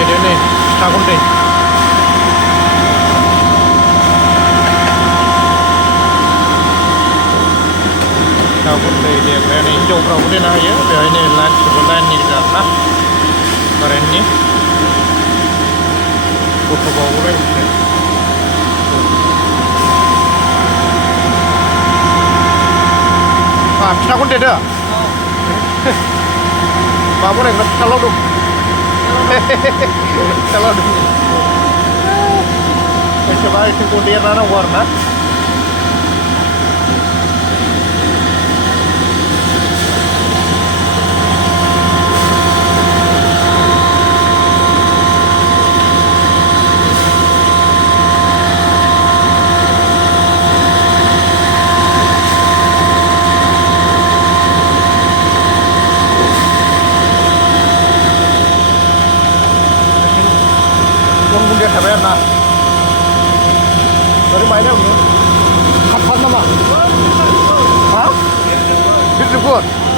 देदो नै फिथा गुन्दै फिथा गुन्दै देग्राया नै हिन्जावफ्राबो देनो हायो बेवहायनो लाइनखौबो लाइननि गोजा आरोना कारेन्टनि गथ'बावो लोगोसे फिथाखौनो देदो मा बनायगोन फिथा लावदुम फिथा लावदुम एसेबा एसे देरना नांगौ आरो ना dia sampai na. Dari mana ni? Kapan nama? Hah? Di Cirebon.